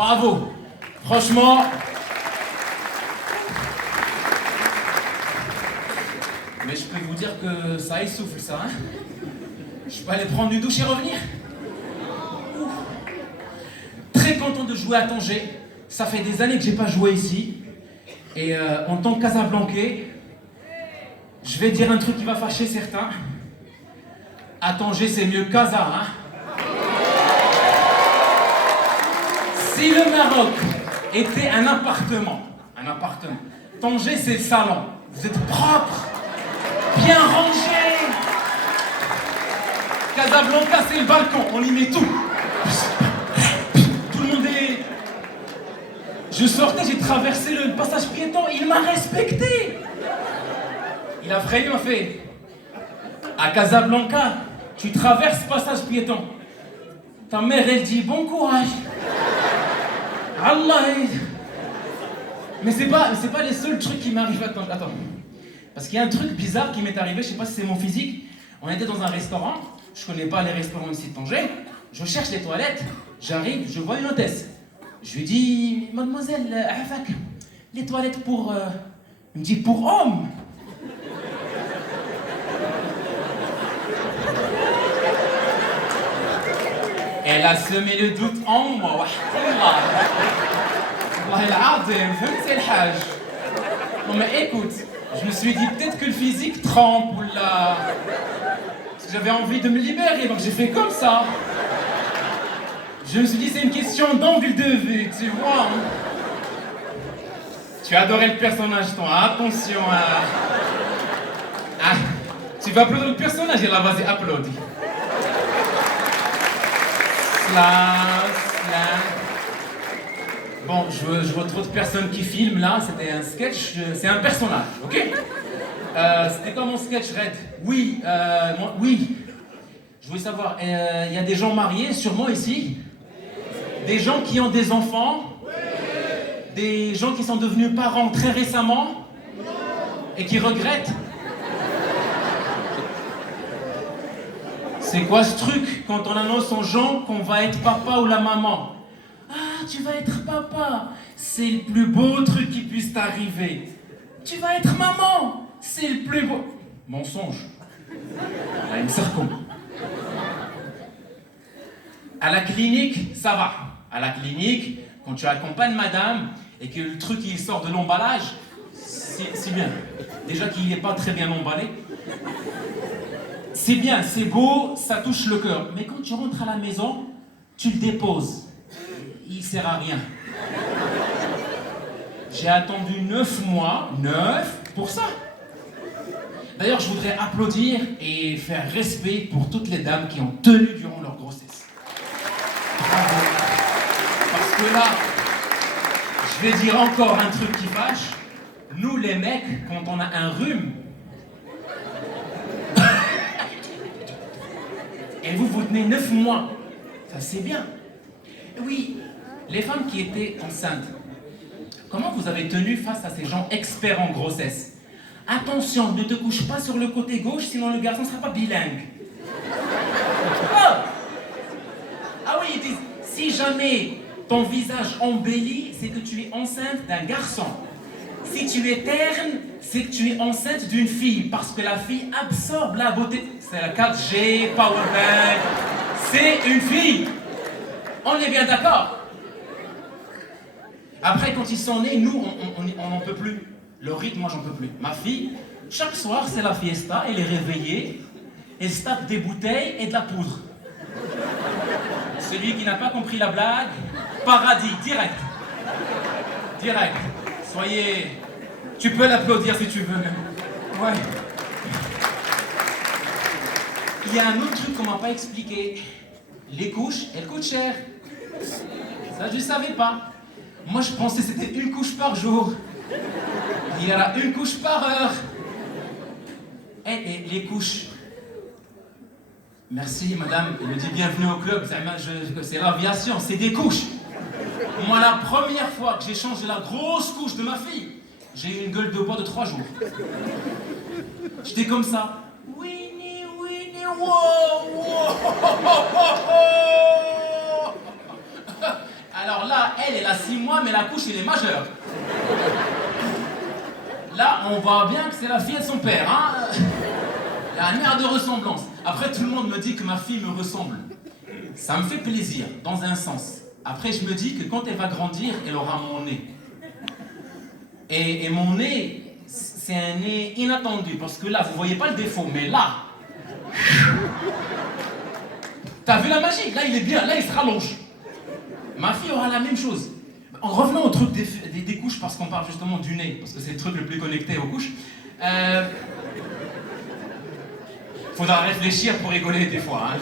Bravo. Franchement. Mais je peux vous dire que ça essouffle ça, hein. Je peux aller prendre une douche et revenir. Très content de jouer à Tanger. Ça fait des années que j'ai pas joué ici. Et en tant que Casablancais, je vais dire un truc qui va fâcher certains. À Tanger, c'est mieux que Casa, hein. Si le Maroc était un appartement, Tanger, c'est le salon. Vous êtes propre, bien rangé. Casablanca, c'est le balcon, on y met tout. Tout le monde est... Je sortais, j'ai traversé le passage piéton, il m'a respecté. Il a frayé, il m'a fait... À Casablanca, tu traverses passage piéton. Ta mère, elle dit bon courage. Allah. Mais c'est pas les seuls trucs qui m'arrivent. Attends. Parce qu'il y a un truc bizarre qui m'est arrivé, je sais pas si c'est mon physique. On était dans un restaurant, je connais pas les restaurants ici de Tanger. Je cherche les toilettes, j'arrive, je vois une hôtesse. Je lui dis, mademoiselle Afak, les toilettes pour... Il me dit, pour hommes. Elle a semé le doute en moi. Non mais écoute, je me suis dit peut-être que le physique trempe ou là. Parce que j'avais envie de me libérer, donc j'ai fait comme ça. Je me suis dit c'est une question d'angle de vue, tu vois. Tu as adoré le personnage, toi. Attention à... Ah, tu vas applaudir le personnage, et là vas-y, applaudis. Bon, je vois trop de personnes qui filment là, c'était un sketch, c'est un personnage, ok. C'était comme mon sketch Red. Oui, oui. Je voulais savoir, il y a des gens mariés sûrement ici? Des gens qui ont des enfants? Des gens qui sont devenus parents très récemment? Et qui regrettent? C'est quoi ce truc quand on annonce aux gens qu'on va être papa ou la maman? Ah, tu vas être papa, c'est le plus beau truc qui puisse t'arriver. Tu vas être maman, c'est le plus beau... Mensonge. Il y a une circon. À la clinique, ça va. À la clinique, quand tu accompagnes madame et que le truc il sort de l'emballage, c'est bien. Déjà qu'il n'est pas très bien emballé. C'est bien, c'est beau, ça touche le cœur. Mais quand tu rentres à la maison, tu le déposes. Il sert à rien. J'ai attendu 9 mois, 9, pour ça. D'ailleurs, je voudrais applaudir et faire respect pour toutes les dames qui ont tenu durant leur grossesse. Bravo. Parce que là, je vais dire encore un truc qui fâche. Nous, les mecs, quand on a un rhume, et vous tenez 9 mois. Ça, c'est bien. Oui, les femmes qui étaient enceintes, comment vous avez tenu face à ces gens experts en grossesse? Attention, ne te couche pas sur le côté gauche, sinon le garçon ne sera pas bilingue. Oh, ah oui, ils disent, si jamais ton visage embellit, c'est que tu es enceinte d'un garçon. Si tu es terne, c'est que tu es enceinte d'une fille, parce que la fille absorbe la beauté. C'est la 4G, powerbank, c'est une fille. On est bien d'accord. Après, quand ils sont nés, nous, on n'en peut plus. Le rythme, moi, j'en peux plus. Ma fille, chaque soir, c'est la fiesta, elle est réveillée, elle se tape des bouteilles et de la poudre. Celui qui n'a pas compris la blague, paradis, direct. Direct. Soyez... Tu peux l'applaudir si tu veux, même. Ouais. Il y a un autre truc qu'on m'a pas expliqué. Les couches, elles coûtent cher. Ça, je ne savais pas. Moi, je pensais que c'était une couche par jour. Il y en a une couche par heure. Et les couches. Merci, madame. Elle me dit bienvenue au club. C'est l'aviation, c'est des couches. Moi, la première fois que j'ai changé la grosse couche de ma fille, j'ai eu une gueule de bois de 3 jours. J'étais comme ça. Winnie, wow, wow. Alors là, elle a 6 mois, mais la couche, elle est majeure. Là, on voit bien que c'est la fille de son père, hein. Il y a un air de ressemblance. Après, tout le monde me dit que ma fille me ressemble. Ça me fait plaisir, dans un sens. Après, je me dis que quand elle va grandir, elle aura mon nez. Et mon nez, c'est un nez inattendu, parce que là, vous voyez pas le défaut, mais là... T'as vu la magie? Là, il est bien, là, il se rallonge. Ma fille aura la même chose. En revenant au truc des couches, parce qu'on parle justement du nez, parce que c'est le truc le plus connecté aux couches, faudra réfléchir pour rigoler des fois. Hein.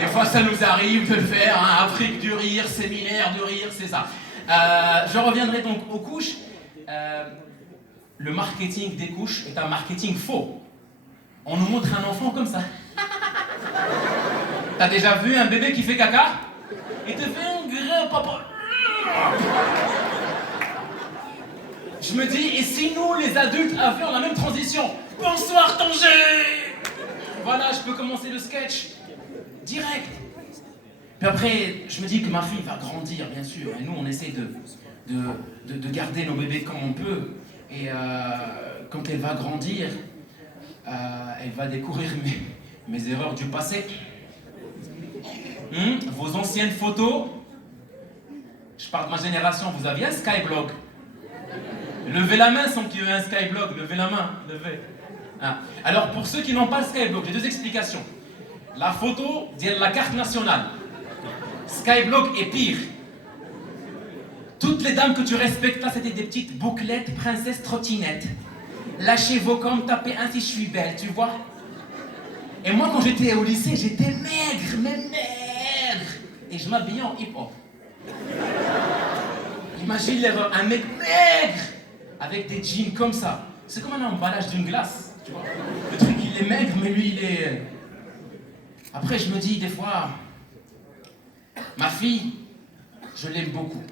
Des fois, ça nous arrive de le faire. Hein. Afrique du rire, séminaire du rire, c'est ça. Je reviendrai donc aux couches. Le marketing des couches est un marketing faux. On nous montre un enfant comme ça. T'as déjà vu un bébé qui fait caca? Il te fait un gros papa. Je me dis, et si nous, les adultes, avions la même transition? Bonsoir, Tanger! Voilà, je peux commencer le sketch. Direct. Puis après, je me dis que ma fille va grandir, bien sûr. Et nous, on essaie de garder nos bébés comme on peut. Et quand elle va grandir, elle va découvrir mes erreurs du passé. Vos anciennes photos. Je parle de ma génération, vous aviez un Skyblog. Levez la main sans qu'il y ait un Skyblog. Levez la main, levez. Ah. Alors, pour ceux qui n'ont pas le Skyblog, j'ai 2 explications. La photo de la carte nationale. Skyblog est pire. Toutes les dames que tu respectes là, c'était des petites bouclettes, princesse trottinette. Lâchez vos cornes, tapez un si je suis belle, tu vois. Et moi, quand j'étais au lycée, j'étais maigre, mais maigre. Et je m'habillais en hip-hop. Imagine l'erreur, un mec maigre avec des jeans comme ça. C'est comme un emballage d'une glace, tu vois. Le truc, il est maigre, mais lui, il est... Après, je me dis des fois, ma fille, je l'aime beaucoup.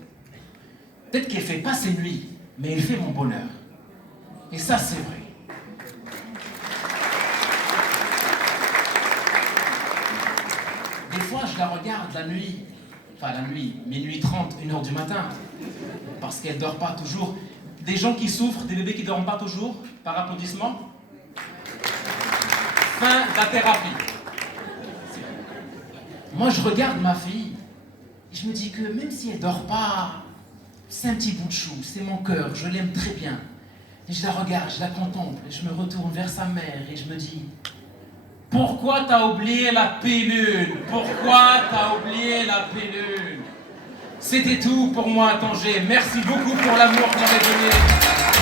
Peut-être qu'elle fait pas ses nuits, mais elle fait mon bonheur. Et ça, c'est vrai. Des fois, je la regarde la nuit, minuit 30, 1h du matin, parce qu'elle dort pas toujours. Des gens qui souffrent, des bébés qui dorment pas toujours, par applaudissement. Fin de la thérapie. Moi, je regarde ma fille, et je me dis que même si elle dort pas, c'est un petit bout de chou, c'est mon cœur, je l'aime très bien. Et je la regarde, je la contemple, et je me retourne vers sa mère, et je me dis... Pourquoi t'as oublié la pilule? Pourquoi t'as oublié la pilule? C'était tout pour moi, Tanger. Merci beaucoup pour l'amour que vous m'avez donné.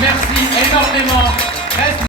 Merci énormément. Reste